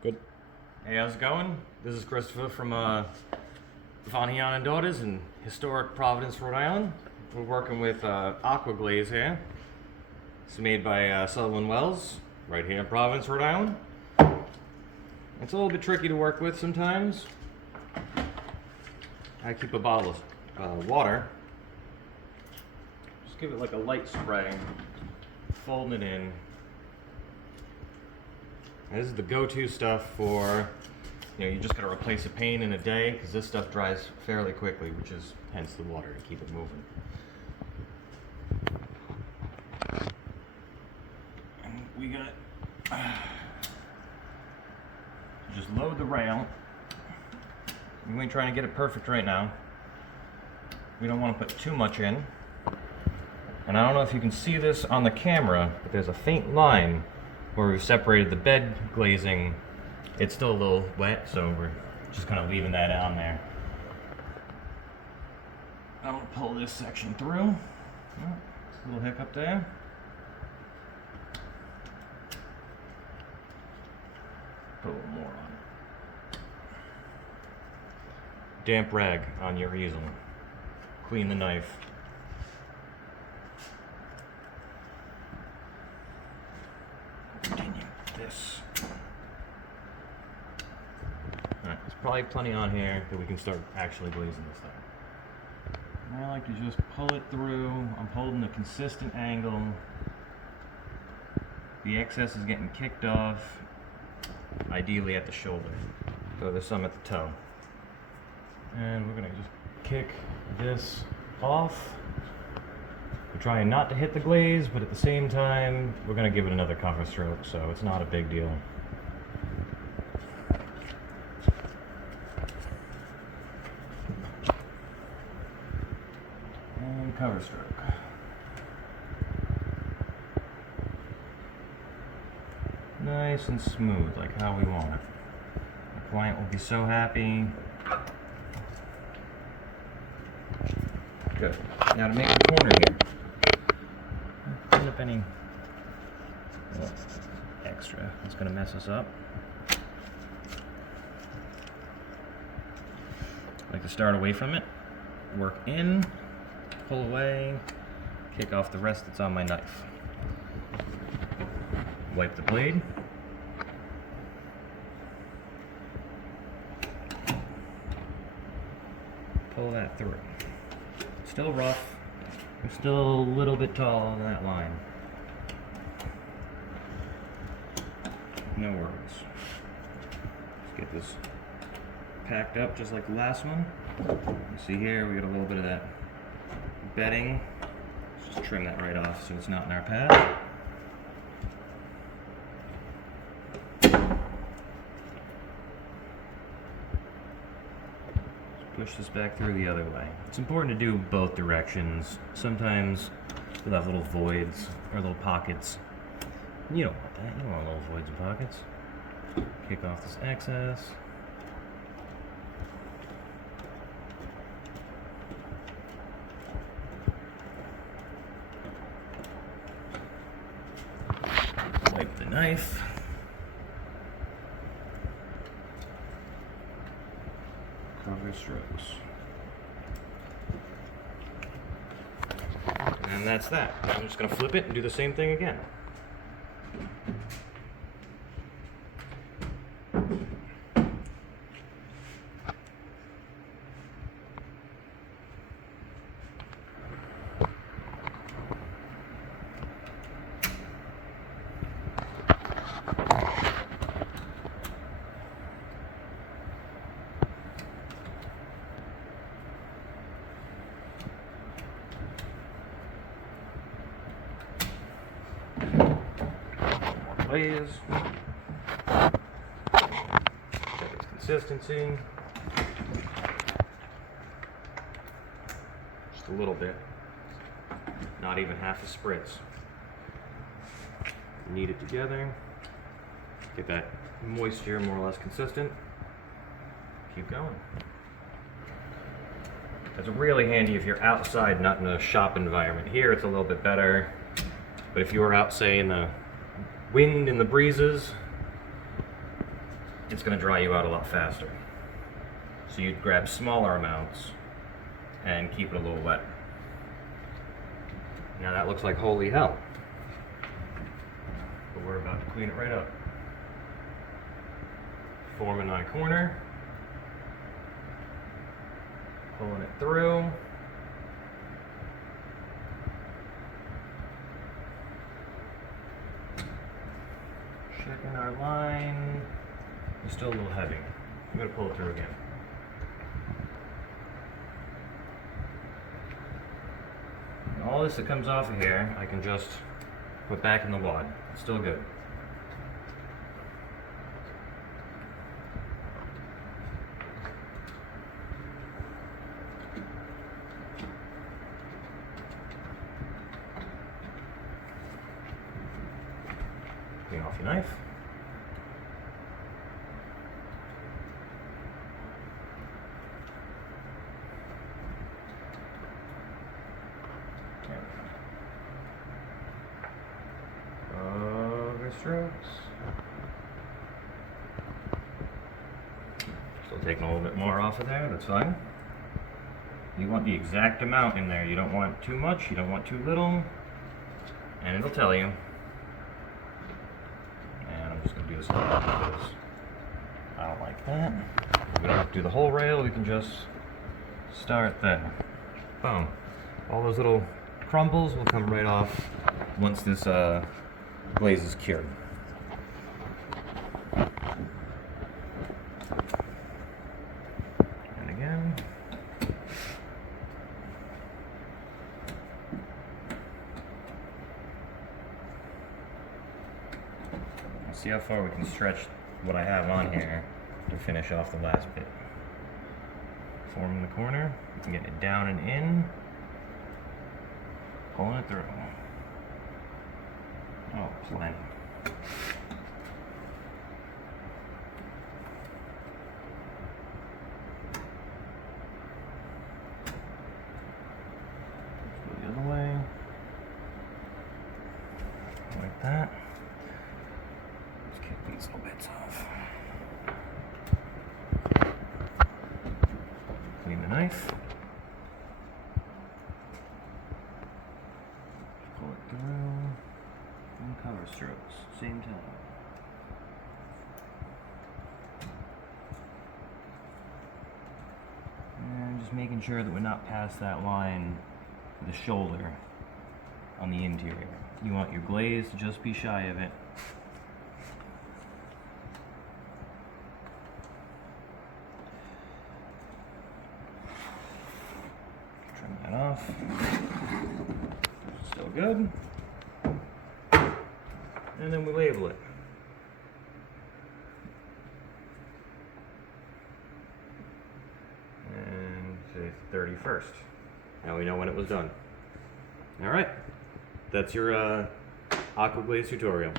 Good. Hey, how's it going? This is Christopher from Von Heon and Daughters in historic Providence, Rhode Island. We're working with Aqua glaze here. It's made by Sutherland Wells, right here in Providence, Rhode Island. It's a little bit tricky to work with sometimes. I keep a bottle of water. Just give it like a light spray, folding it in. This is the go-to stuff for, you just gotta replace a pane in a day because this stuff dries fairly quickly, which is hence the water to keep it moving. And we got, just load the rail. We ain't trying to get it perfect right now. We don't want to put too much in. And I don't know if you can see this on the camera, but there's a faint line where we've separated the bed glazing. It's still a little wet, so we're just kind of leaving that on there. I'm gonna pull this section through. Oh, a little hiccup there. Put a little more on it. Damp rag on your easel. Clean the knife. Continue this. Alright, there's probably plenty on here that we can start actually glazing this thing. And I like to just pull it through. I'm holding a consistent angle. The excess is getting kicked off, ideally at the shoulder. So there's some at the toe. And we're gonna just kick this off. We're trying not to hit the glaze, but at the same time, we're gonna give it another cover stroke, so it's not a big deal. And cover stroke. Nice and smooth, like how we want it. The client will be so happy. Good. Now to make the corner here. Clean up any extra that's going to mess us up. I like to start away from it, work in, pull away, kick off the rest that's on my knife. Wipe the blade. Pull that through. Still rough. I'm still a little bit tall on that line. No worries. Let's get this packed up just like the last one. You see here, we got a little bit of that bedding. Let's just trim that right off so it's not in our path. Push this back through the other way. It's important to do both directions. Sometimes you'll have little voids or little pockets. You don't want that. You don't want little voids and pockets. Kick off this excess. Wipe the knife. Cover strokes. And that's that. Now I'm just going to flip it and do the same thing again. Glaze. Check its consistency. Just a little bit. Not even half a spritz. Knead it together. Get that moisture more or less consistent. Keep going. It's really handy if you're outside, not in a shop environment. Here it's a little bit better, but if you were out, say, in the wind and the breezes, it's going to dry you out a lot faster. So you'd grab smaller amounts and keep it a little wet. Now that looks like holy hell, but we're about to clean it right up. Forming my corner, pulling it through. Checking our line. It's still a little heavy. I'm going to pull it through again. And all this that comes off of here, I can just put back in the wad. It's still good. Clean off your knife. Strokes. Still taking a little bit more off of there, that's fine. You want the exact amount in there. You don't want too much, you don't want too little, and it'll tell you. And I'm just going to do this a little bit because I don't like that. We don't have to do the whole rail, we can just start there. Boom. All those little crumbles will come right off once this glaze is cured. And again. Let's see how far we can stretch what I have on here to finish off the last bit. Forming the corner, we can get it down and in, pulling it through. Oh, plenty. Let's go the other way. Like that. Let's kick these little bits off. Clean the knife. Pull it through. And cover strokes, same time. And just making sure that we're not past that line with the shoulder on the interior. You want your glaze to just be shy of it. Trim that off. Still good. And then we label it. And say 31st. Now we know when it was done. Alright, that's your Aqua glaze tutorial.